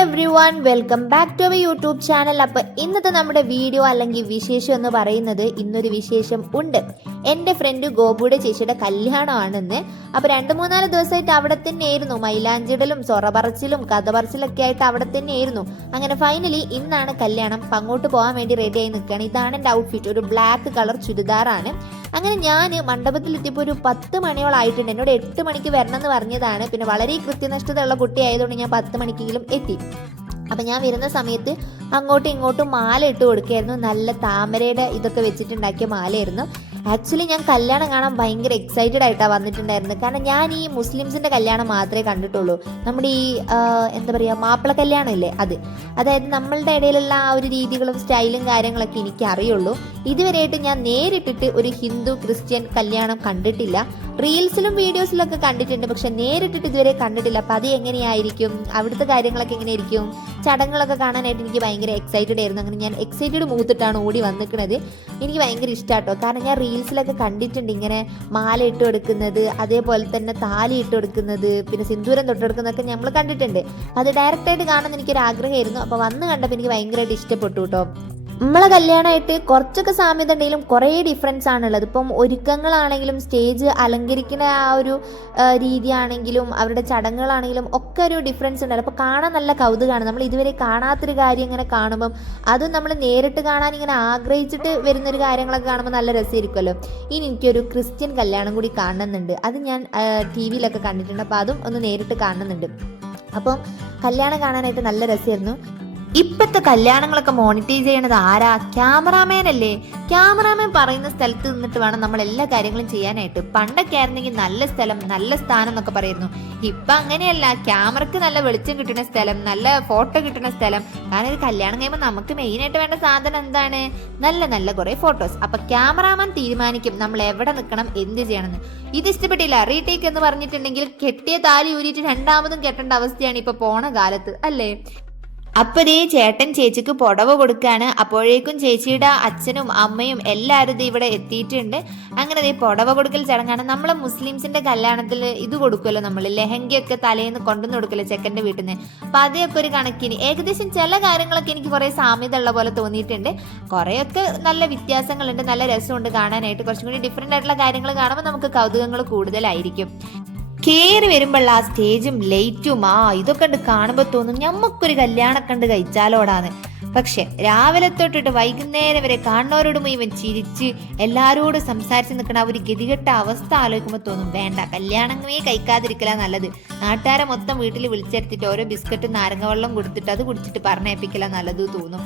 Every one welcome back to our YouTube channel. അപ്പോൾ ഇന്നത്തെ നമ്മുടെ വീഡിയോ അല്ലെങ്കിൽ വിശേഷം എന്ന് പറയുന്നത് ഇന്നൊരു വിശേഷം ഉണ്ട്. എൻ്റെ ഫ്രണ്ട് ഗോപുയുടെ ചേച്ചിയുടെ കല്യാണമാണെന്ന്. അപ്പോൾ 2-3 ദിവസമായിട്ട് അവിടെ തന്നെയായിരുന്നു. മൈലാഞ്ചിടലും സൊറ പറച്ചിലും കഥ പറച്ചിലൊക്കെ ആയിട്ട് അവിടെ തന്നെയായിരുന്നു. അങ്ങനെ ഫൈനലി ഇന്നാണ് കല്യാണം. അപ്പം അങ്ങോട്ട് പോകാൻ വേണ്ടി റെഡി ആയി നിൽക്കുകയാണ്. ഇതാണ് എൻ്റെ ഔട്ട്ഫിറ്റ്, ഒരു ബ്ലാക്ക് കളർ ചുരിദാറാണ്. അങ്ങനെ ഞാൻ മണ്ഡപത്തിലെത്തിയപ്പോൾ ഒരു 10 മണിയോളം ആയിട്ടുണ്ട്. എന്നോട് 8 മണിക്ക് വരണം എന്ന് പറഞ്ഞതാണ്. പിന്നെ വളരെ കൃത്യനിഷ്ഠതയുള്ള കുട്ടി ആയതുകൊണ്ട് ഞാൻ 10 മണിക്കെങ്കിലും എത്തി. അപ്പം ഞാൻ വരുന്ന സമയത്ത് അങ്ങോട്ടും ഇങ്ങോട്ടും മാല ഇട്ട് കൊടുക്കുകയായിരുന്നു. നല്ല താമരയുടെ ഇതൊക്കെ വെച്ചിട്ടുണ്ടാക്കിയ മാലയായിരുന്നു. ആക്ച്വലി ഞാൻ കല്യാണം കാണാൻ ഭയങ്കര എക്സൈറ്റഡ് ആയിട്ടാണ് വന്നിട്ടുണ്ടായിരുന്നത്. കാരണം ഞാൻ ഈ മുസ്ലിംസിൻ്റെ കല്യാണം മാത്രമേ കണ്ടിട്ടുള്ളൂ. നമ്മുടെ ഈ എന്താ പറയുക, മാപ്പിള കല്യാണം ഇല്ലേ, അതായത് നമ്മളുടെ ഇടയിലുള്ള ആ ഒരു രീതികളും സ്റ്റൈലും കാര്യങ്ങളൊക്കെ എനിക്ക് അറിയുള്ളൂ. ഇതുവരെയായിട്ട് ഞാൻ നേരിട്ടിട്ട് ഒരു ഹിന്ദു ക്രിസ്ത്യൻ കല്യാണം കണ്ടിട്ടില്ല. റീൽസിലും വീഡിയോസിലൊക്കെ കണ്ടിട്ടുണ്ട്, പക്ഷെ നേരിട്ടിട്ട് ഇതുവരെ കണ്ടിട്ടില്ല. അപ്പം അത് എങ്ങനെയായിരിക്കും, അവിടുത്തെ കാര്യങ്ങളൊക്കെ എങ്ങനെയായിരിക്കും, ചടങ്ങുകളൊക്കെ കാണാനായിട്ട് എനിക്ക് ഭയങ്കര എക്സൈറ്റഡ് ആയിരുന്നു. അങ്ങനെ ഞാൻ എക്സൈറ്റഡ് മൂത്തിട്ടാണ് ഓടി വന്നിരിക്കുന്നത്. എനിക്ക് ഭയങ്കര ഇഷ്ടമാട്ടോ, കാരണം ഞാൻ റീൽസിലൊക്കെ കണ്ടിട്ടുണ്ട് ഇങ്ങനെ മാല ഇട്ട് കൊടുക്കുന്നത്, അതേപോലെ തന്നെ താലി ഇട്ട് കൊടുക്കുന്നത്, പിന്നെ സിന്ദൂരം തൊട്ടെടുക്കുന്നതൊക്കെ നമ്മൾ കണ്ടിട്ടുണ്ട്. അത് ഡയറക്റ്റായിട്ട് കാണുന്ന എനിക്കൊരു ആഗ്രഹമായിരുന്നു. അപ്പോൾ വന്ന് കണ്ടപ്പോൾ എനിക്ക് ഭയങ്കരമായിട്ട് ഇഷ്ടപ്പെട്ടു കേട്ടോ. നമ്മളെ കല്യാണമായിട്ട് കുറച്ചൊക്കെ സാമ്യത ഉണ്ടെങ്കിലും കുറേ ഡിഫറൻസ് ആണുള്ളത്. ഇപ്പം ഒരുക്കങ്ങളാണെങ്കിലും സ്റ്റേജ് അലങ്കരിക്കുന്ന ആ ഒരു രീതിയാണെങ്കിലും അവരുടെ ചടങ്ങുകളാണെങ്കിലും ഒക്കെ ഒരു ഡിഫറൻസ് ഉണ്ടല്ലോ. അപ്പോൾ കാണാൻ നല്ല കൗതുകമാണ്. നമ്മൾ ഇതുവരെ കാണാത്തൊരു കാര്യം ഇങ്ങനെ കാണുമ്പം, അതും നമ്മൾ നേരിട്ട് കാണാൻ ഇങ്ങനെ ആഗ്രഹിച്ചിട്ട് വരുന്നൊരു കാര്യങ്ങളൊക്കെ കാണുമ്പോൾ നല്ല രസമായിരിക്കുമല്ലോ. ഇനി എനിക്കൊരു ക്രിസ്ത്യൻ കല്യാണം കൂടി കാണുന്നുണ്ട്. അത് ഞാൻ TV-യിലൊക്കെ കണ്ടിട്ടുണ്ട്. അപ്പോൾ അതും ഒന്ന് നേരിട്ട് കാണുന്നുണ്ട്. അപ്പം കല്യാണം കാണാനായിട്ട് നല്ല രസമായിരുന്നു. ഇപ്പോഴത്തെ കല്യാണങ്ങളൊക്കെ മോണിറ്റൈസ് ചെയ്യണത് ആരാ? ക്യാമറാമാൻ അല്ലേ? ക്യാമറാമാൻ പറയുന്ന സ്ഥലത്ത് നിന്നിട്ട് വേണം നമ്മൾ എല്ലാ കാര്യങ്ങളും ചെയ്യാനായിട്ട്. പണ്ടൊക്കെ ആയിരുന്നെങ്കിൽ നല്ല സ്ഥലം നല്ല സ്ഥാനം എന്നൊക്കെ പറയുന്നു. ഇപ്പം അങ്ങനെയല്ല. ക്യാമറക്ക് നല്ല വെളിച്ചം കിട്ടുന്ന സ്ഥലം, നല്ല ഫോട്ടോ കിട്ടുന്ന സ്ഥലം. കാരണം ഒരു കല്യാണം കഴിയുമ്പോൾ നമുക്ക് മെയിനായിട്ട് വേണ്ട സാധനം എന്താണ്? നല്ല നല്ല കുറേ ഫോട്ടോസ്. അപ്പം ക്യാമറാമാൻ തീരുമാനിക്കും നമ്മൾ എവിടെ നിൽക്കണം, എന്ത് ചെയ്യണമെന്ന്. ഇത് ഇഷ്ടപ്പെട്ടില്ല, റീടേക്ക് എന്ന് പറഞ്ഞിട്ടുണ്ടെങ്കിൽ കെട്ടിയ താലി ഊരിയിട്ട് രണ്ടാമതും കെട്ടേണ്ട അവസ്ഥയാണ് ഇപ്പൊ പോണ കാലത്ത് അല്ലേ. അപ്പതേ ചേട്ടൻ ചേച്ചിക്ക് പുടവ കൊടുക്കാണ്. അപ്പോഴേക്കും ചേച്ചിയുടെ അച്ഛനും അമ്മയും എല്ലാവരും ഇവിടെ എത്തിയിട്ടുണ്ട്. അങ്ങനെ പുടവ കൊടുക്കൽ ചടങ്ങാണ്. നമ്മളെ മുസ്ലിംസിന്റെ കല്യാണത്തിൽ ഇത് കൊടുക്കുമല്ലോ, നമ്മൾ ലെഹങ്കയൊക്കെ തലേന്ന് കൊണ്ടുവന്ന് കൊടുക്കല്ലോ ചെക്കൻ്റെ വീട്ടിൽ നിന്ന്. അപ്പം അതൊക്കെ ഒരു കണക്കിന് ഏകദേശം ചില കാര്യങ്ങളൊക്കെ എനിക്ക് കുറേ സാമ്യത ഉള്ള പോലെ തോന്നിയിട്ടുണ്ട്. കുറേയൊക്കെ നല്ല വ്യത്യാസങ്ങളുണ്ട്, നല്ല രസമുണ്ട് കാണാനായിട്ട്. കുറച്ചും കൂടി ഡിഫറെൻ്റ് ആയിട്ടുള്ള കാര്യങ്ങൾ കാണുമ്പോൾ നമുക്ക് കൗതുകങ്ങൾ കൂടുതലായിരിക്കും. കയറി വരുമ്പോഴുള്ള ആ സ്റ്റേജും ലൈറ്റും ഇതൊക്കെ കണ്ട് കാണുമ്പോൾ തോന്നും ഞമ്മക്കൊരു കല്യാണം കണ്ട് കഴിച്ചാലോടാന്ന്. പക്ഷെ രാവിലെ തൊട്ടിട്ട് വൈകുന്നേരം വരെ കാണുന്നവരോട് മുഴുവൻ ചിരിച്ച് എല്ലാവരോടും സംസാരിച്ച് നിൽക്കുന്ന ആ ഒരു ഗതികെട്ട അവസ്ഥ ആലോചിക്കുമ്പോൾ തോന്നും വേണ്ട, കല്യാണമേ കഴിക്കാതിരിക്കല നല്ലത്. നാട്ടുകാരെ മൊത്തം വീട്ടിൽ വിളിച്ചെടുത്തിട്ട് ഓരോ ബിസ്ക്കറ്റും നാരങ്ങ കൊടുത്തിട്ട് അത് കുടിച്ചിട്ട് പറഞ്ഞേൽപ്പിക്കല നല്ലത് തോന്നും.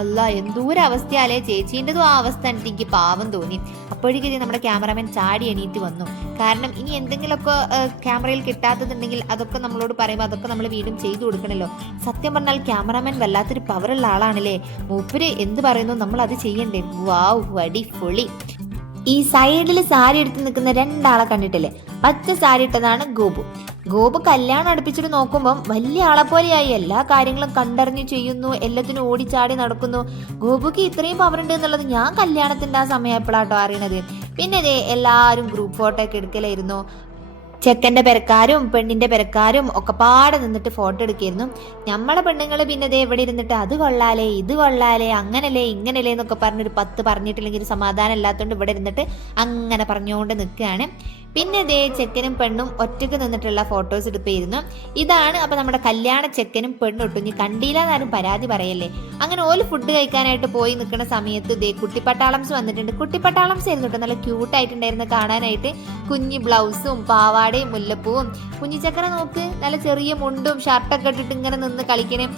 അല്ല, എന്തോരം അവസ്ഥയാലേ. ചേച്ചീൻ്റെതും ആ അവസ്ഥ കണ്ടിട്ട് എനിക്ക് പാവം തോന്നി. അപ്പോഴേക്കും നമ്മുടെ ക്യാമറാമാൻ ചാടി എണീറ്റ് വന്നു. കാരണം ഇനി എന്തെങ്കിലുമൊക്കെ ക്യാമറയിൽ കിട്ടാത്തതുണ്ടെങ്കിൽ അതൊക്കെ നമ്മളോട് പറയുമ്പോൾ അതൊക്കെ നമ്മൾ വീണ്ടും ചെയ്തു കൊടുക്കണമല്ലോ. സത്യം പറഞ്ഞാൽ ക്യാമറാമാൻ വല്ലാത്തൊരു പവറുള്ള ആളാണല്ലേ. മൂപ്പര് എന്ത് പറയുന്നു നമ്മൾ അത് ചെയ്യണ്ടേ. വാവ്, വടി പൊളി. ഈ സൈഡിൽ സാരി എടുത്ത് നിൽക്കുന്ന 2 ആളെ കണ്ടിട്ടില്ലേ? പച്ച സാരി ഇട്ടതാണ് ഗോപു കല്യാണം അടുപ്പിച്ചിട്ട് നോക്കുമ്പം വലിയ ആളെ പോലെയായി. എല്ലാ കാര്യങ്ങളും കണ്ടറിഞ്ഞ് ചെയ്യുന്നു, എല്ലാത്തിനും ഓടിച്ചാടി നടക്കുന്നു. ഗോപുക്ക് ഇത്രയും പവർ ഉണ്ട് എന്നുള്ളത് ഞാൻ കല്യാണത്തിൻ്റെ ആ സമയപ്പോഴാട്ടോ അറിയണത്. പിന്നെ എല്ലാവരും ഗ്രൂപ്പ് ഫോട്ടോ ഒക്കെ എടുക്കലായിരുന്നു. ചെക്കൻ്റെ പെരക്കാരും പെണ്ണിൻ്റെ പെരക്കാരും ഒക്കെ പാടെ നിന്നിട്ട് ഫോട്ടോ എടുക്കായിരുന്നു. നമ്മളെ പെണ്ണുങ്ങൾ പിന്നെ എവിടെ ഇരുന്നിട്ട് അത് കൊള്ളാലേ ഇത് കൊള്ളാലേ അങ്ങനല്ലേ ഇങ്ങനല്ലേ എന്നൊക്കെ പറഞ്ഞൊരു 10 പറഞ്ഞിട്ടില്ലെങ്കിൽ ഒരു സമാധാനം ഇല്ലാത്തതുകൊണ്ട് ഇവിടെ ഇരുന്നിട്ട് അങ്ങനെ പറഞ്ഞുകൊണ്ട് നിൽക്കുകയാണ്. പിന്നെ ചെക്കനും പെണ്ണും ഒറ്റയ്ക്ക് നിന്നിട്ടുള്ള ഫോട്ടോസ് എടുപ്പായിരുന്നു. ഇതാണ് അപ്പം നമ്മുടെ കല്യാണ ചെക്കനും പെണ്ണും ഒട്ടുഞ്ഞ് കണ്ടില്ല എന്നാരും പരാതി പറയല്ലേ. അങ്ങനെ ഓല് ഫുഡ് കഴിക്കാനായിട്ട് പോയി നിൽക്കുന്ന സമയത്ത് കുട്ടിപ്പട്ടാളംസ് വന്നിട്ടുണ്ട്. കുട്ടിപ്പട്ടാളംസ് ആയിരുന്നു കേട്ടോ, നല്ല ക്യൂട്ടായിട്ടുണ്ടായിരുന്നു കാണാനായിട്ട്. കുഞ്ഞി ബ്ലൗസും പാവാടയും മുല്ലപ്പൂവും. കുഞ്ഞിച്ചക്കനെ നോക്ക്, നല്ല ചെറിയ മുണ്ടും ഷർട്ടൊക്കെ ഇട്ടിട്ട് ഇങ്ങനെ നിന്ന് കളിക്കണേ.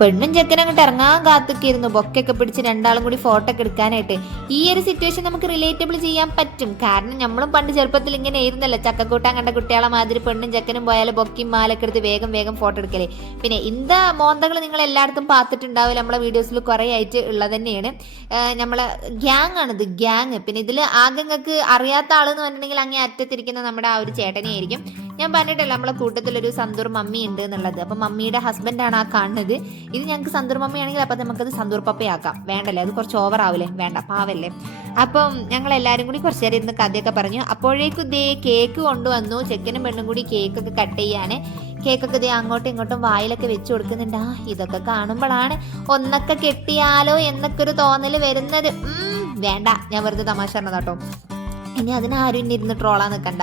പെണ്ണും ചെക്കനും അങ്ങോട്ട് ഇറങ്ങാൻ കാത്തിക്കായിരുന്നു, ബൊക്കൊക്കെ പിടിച്ച് 2 ആളും കൂടി ഫോട്ടോ ഒക്കെ എടുക്കാനായിട്ട്. ഈ ഒരു സിറ്റുവേഷൻ നമുക്ക് റിലേറ്റബിൾ ചെയ്യാൻ പറ്റും. കാരണം നമ്മളും പണ്ട് ചെറുപ്പത്തിൽ ഇങ്ങനെ ആയിരുന്നല്ലോ, ചക്കക്കൂട്ടാൻ കണ്ട കുട്ടികളെ മാതിരി പെണ്ണും ചെക്കനും പോയാൽ ബൊക്കും മാലൊക്കെ എടുത്ത് വേഗം വേഗം ഫോട്ടോ എടുക്കലേ. പിന്നെ ഇന്ത മോന്തകൾ നിങ്ങൾ എല്ലായിടത്തും പാത്തിട്ടുണ്ടാവില്ല, നമ്മളെ വീഡിയോസിൽ കുറേ ആയിട്ട് ഉള്ളത് തന്നെയാണ്. നമ്മളെ ഗ്യാങ് ആണിത്, ഗ്യാങ്. പിന്നെ ഇതിൽ ആകെ നിങ്ങൾക്ക് അറിയാത്ത ആളെന്ന് പറഞ്ഞിട്ടുണ്ടെങ്കിൽ അങ്ങേ അറ്റത്തിരിക്കുന്ന നമ്മുടെ ആ ഒരു ചേട്ടനെ ആയിരിക്കും. ഞാൻ പറഞ്ഞിട്ടല്ല നമ്മളെ കൂട്ടത്തിലൊരു സന്തൂർ മമ്മി ഉണ്ട് എന്നുള്ളത്. അപ്പം മമ്മിയുടെ ഹസ്ബൻഡാണ് ആ കാണുന്നത്. ഇത് ഞങ്ങൾക്ക് സന്തൂർ മമ്മി ആണെങ്കിൽ അപ്പം നമുക്കത് സന്തൂർ പപ്പയാക്കാം. വേണ്ടല്ലേ, അത് കുറച്ച് ഓവർ ആവില്ലേ, വേണ്ട പാവല്ലേ. അപ്പം ഞങ്ങൾ എല്ലാവരും കൂടി കുറച്ച് നേരം ഇരുന്ന് കഥയൊക്കെ പറഞ്ഞു. അപ്പോഴേക്കും ഇതേ കേക്ക് കൊണ്ടുവന്നു. ചെക്കനും പെണ്ണും കൂടി കേക്കൊക്കെ കട്ട് ചെയ്യാണ്. കേക്കൊക്കെ ഇതേ അങ്ങോട്ടും ഇങ്ങോട്ടും വായിലൊക്കെ വെച്ച് കൊടുക്കുന്നുണ്ട്. ഇതൊക്കെ കാണുമ്പോഴാണ് ഒന്നൊക്കെ കെട്ടിയാലോ എന്നൊക്കെ ഒരു തോന്നൽ വരുന്നത്. വേണ്ട, ഞാൻ വെറുതെ തമാശ പറഞ്ഞതാട്ടോ. ഇനി അതിനാരും ഇനി ഇരുന്ന് ട്രോളാൻ നിൽക്കണ്ട.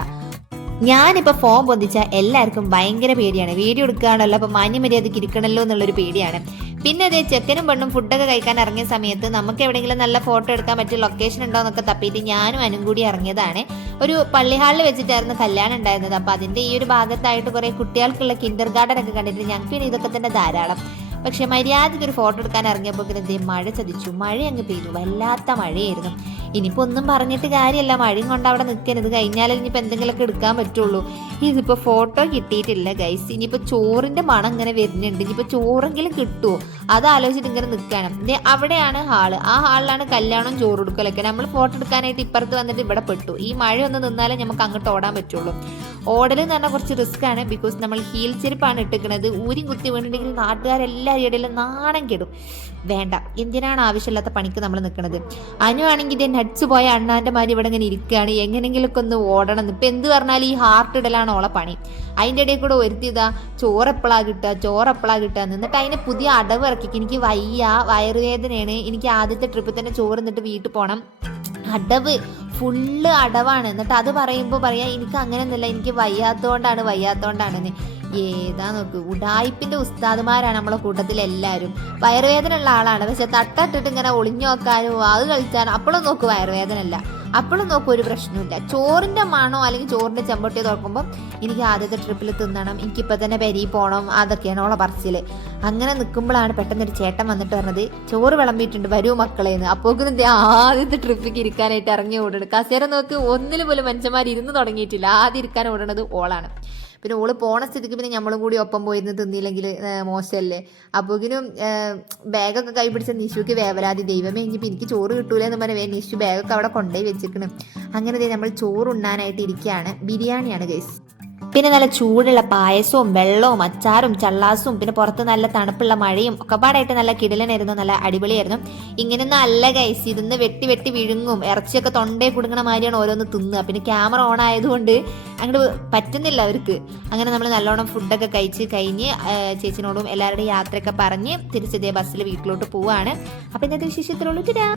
ഞാനിപ്പോൾ ഫോൺ പൊന്തിച്ച എല്ലാവർക്കും ഭയങ്കര പേടിയാണ്. വീഡിയോ എടുക്കുകയാണല്ലോ, അപ്പോൾ മാന്യമര്യാദയ്ക്ക് ഇരിക്കണമല്ലോ എന്നുള്ളൊരു പേടിയാണ്. പിന്നെ അതേ ചെക്കനും പെണ്ണും ഫുഡൊക്കെ കഴിക്കാൻ ഇറങ്ങിയ സമയത്ത് നമുക്ക് എവിടെയെങ്കിലും നല്ല ഫോട്ടോ എടുക്കാൻ പറ്റിയ ലൊക്കേഷൻ ഉണ്ടോ എന്നൊക്കെ തപ്പിയിട്ട് ഞാനും അനും കൂടി ഇറങ്ങിയതാണ്. ഒരു പള്ളി ഹാളിൽ വെച്ചിട്ടായിരുന്നു കല്യാണം ഉണ്ടായിരുന്നത്. അപ്പോൾ അതിൻ്റെ ഈ ഒരു ഭാഗത്തായിട്ട് കുറേ കുട്ടികൾക്കുള്ള കിൻഡർ ഗാർഡൻ ഒക്കെ കണ്ടിട്ട് ഞങ്ങൾക്ക് പിന്നെ ഇതൊക്കെ തന്നെ ധാരാളം. പക്ഷെ മര്യാദയ്ക്ക് ഒരു ഫോട്ടോ എടുക്കാൻ ഇറങ്ങിയപ്പോൾ എന്തേ മഴ ചതിച്ചു. മഴ അങ്ങ് പെയ്തു, വല്ലാത്ത മഴയായിരുന്നു. ഇനിയിപ്പോൾ ഒന്നും പറഞ്ഞിട്ട് കാര്യമല്ല, മഴയും കൊണ്ട് അവിടെ നിൽക്കരുത്. കഴിഞ്ഞാലും ഇനിയിപ്പോൾ എന്തെങ്കിലുമൊക്കെ എടുക്കാൻ പറ്റുള്ളൂ. ഇതിപ്പോൾ ഫോട്ടോ കിട്ടിയിട്ടില്ല ഗൈസ്. ഇനിയിപ്പോൾ ചോറിൻ്റെ മണം ഇങ്ങനെ വരുന്നുണ്ട്. ഇനിയിപ്പോൾ ചോറെങ്കിലും കിട്ടുമോ അത് ആലോചിച്ചിട്ട് ഇങ്ങനെ നിൽക്കണം. അവിടെയാണ് ഹാള്. ആ ഹാളിലാണ് കല്യാണം ചോറ് കൊടുക്കലൊക്കെ. നമ്മൾ ഫോട്ടോ എടുക്കാനായിട്ട് ഇപ്പുറത്ത് വന്നിട്ട് ഇവിടെ പെട്ടു. ഈ മഴ ഒന്ന് നിന്നാലേ നമുക്ക് അങ്ങോട്ട് ഓടാൻ പറ്റുള്ളൂ. ഓടൽ എന്ന് പറഞ്ഞാൽ കുറച്ച് റിസ്ക് ആണ്. ബിക്കോസ് നമ്മൾ ഹീൽ ചെരുപ്പാണ് ഇട്ടിക്കുന്നത്. ഊരിയും കുത്തി വീണിട്ടുണ്ടെങ്കിൽ നാട്ടുകാരെല്ലാവരും ഇടയിൽ നാണം കെടും. വേണ്ട, എന്തിനാണ് ആവശ്യമില്ലാത്ത പണിക്ക് നമ്മൾ നിൽക്കുന്നത്. അനുവാണെങ്കിൽ ഇതേ നട്സ് പോയ അണ്ണാൻ്റെ മാതിരി ഇവിടെ ഇങ്ങനെ ഇരിക്കുകയാണ്. എങ്ങനെയെങ്കിലുമൊക്കെ ഒന്ന് ഓടണം. ഇപ്പം എന്ത് പറഞ്ഞാൽ ഈ ഹാർട്ട് ഇടലാണ് ഓളെ പണി. അതിൻ്റെ ഇടയിൽ കൂടെ ഒരുത്തിയതാ ചോറെപ്പോഴാണ് കിട്ടുക എന്നിട്ട് അതിന് പുതിയ അടവ് ഇറക്കിക്ക്. എനിക്ക് വയ്യ, വയറുവേദനയാണ്, എനിക്ക് ആദ്യത്തെ ട്രിപ്പിൽ തന്നെ ചോറ് എന്നിട്ട് വീട്ടിൽ പോകണം. അടവ് ഫുള്ള് അടവാണ്. എന്നിട്ട് അത് പറയുമ്പോൾ പറയാം എനിക്ക് അങ്ങനെയൊന്നുമില്ല, എനിക്ക് വയ്യാത്തോണ്ടാണെന്ന്. ഏതാ നോക്ക്, ഉഡായിപ്പിന്റെ ഉസ്താദുമാരാണ് നമ്മളെ കൂട്ടത്തിൽ എല്ലാവരും. വയറുവേദന ഉള്ള ആളാണ്, പക്ഷെ തട്ടിട്ട് ഇങ്ങനെ ഒളിഞ്ഞു നോക്കാനും അത് കളിച്ചാനും അപ്പോഴും നോക്ക് വയറുവേദന അല്ല, അപ്പോഴും നോക്കും ഒരു പ്രശ്നമില്ല. ചോറിന്റെ മണോ അല്ലെങ്കിൽ ചോറിന്റെ ചെമ്പട്ടിയോ തുറക്കുമ്പോൾ എനിക്ക് ആദ്യത്തെ ട്രിപ്പിൽ തിന്നണം, എനിക്കിപ്പോൾ തന്നെ പെരി പോകണം, അതൊക്കെയാണ് ഓളെ പറച്ചില്. അങ്ങനെ നിൽക്കുമ്പോഴാണ് പെട്ടെന്നൊരു ചേട്ടൻ വന്നിട്ട് പറഞ്ഞത് ചോറ് വിളമ്പിയിട്ടുണ്ട്, വരൂ മക്കളേന്ന്. അപ്പോഴേക്കും ആദ്യത്തെ ട്രിപ്പിലേക്ക് ഇരിക്കാനായിട്ട് ഇറങ്ങി ഓടണം. കസേര നോക്ക്, ഒന്നിൽ പോലും മനുഷ്യന്മാർ ഇരുന്ന് തുടങ്ങിയിട്ടില്ല. ആദ്യം ഇരിക്കാൻ ഓടണത് ഓളാണ്. പിന്നെ ഓള് പോണ സ്ഥിതിക്ക് പിന്നെ നമ്മളും കൂടി ഒപ്പം പോയിരുന്ന് തിന്നില്ലെങ്കിൽ മോശമല്ലേ. അപ്പോഴേക്കും ബാഗൊക്കെ കൈ പിടിച്ച നിഷുക്ക് വേവലാതി. ദൈവമേ, ഇനിയിപ്പോൾ എനിക്ക് ചോറ് കിട്ടൂല എന്ന് പറഞ്ഞാൽ നിഷു ബാഗൊക്കെ അവിടെ കൊണ്ടുപോയി വെച്ചിരിക്കണം. അങ്ങനെ നമ്മൾ ചോറ് ഉണ്ണാനായിട്ട് ഇരിക്കുകയാണ്. ബിരിയാണിയാണ് ഗൈസ്. പിന്നെ നല്ല ചൂടുള്ള പായസവും വെള്ളവും അച്ചാറും ചള്ളാസും പിന്നെ പുറത്ത് നല്ല തണുപ്പുള്ള മഴയും ഒക്കെ പാടായിട്ട് നല്ല കിടലനായിരുന്നു, നല്ല അടിപൊളിയായിരുന്നു. ഇങ്ങനെയൊന്നും അല്ല ഗൈസ്, ഇരുന്ന് വെട്ടി വെട്ടി വിഴുങ്ങും. ഇറച്ചിയൊക്കെ തൊണ്ടേ കുടുങ്ങണ മാതിരിയാണ് ഓരോന്ന് തിന്നുക. പിന്നെ ക്യാമറ ഓൺ ആയതുകൊണ്ട് അങ്ങോട്ട് പറ്റുന്നില്ല അവർക്ക്. അങ്ങനെ നമ്മൾ നല്ലോണം ഫുഡൊക്കെ കഴിച്ച് കഴിഞ്ഞ് ചേച്ചിനോടും എല്ലാവരുടെയും യാത്രയൊക്കെ പറഞ്ഞ് തിരിച്ചതേ ബസ്സിൽ വീട്ടിലോട്ട് പോവുകയാണ്. അപ്പം ഇന്നത്തെ വിശേഷത്തിലുള്ളൂ.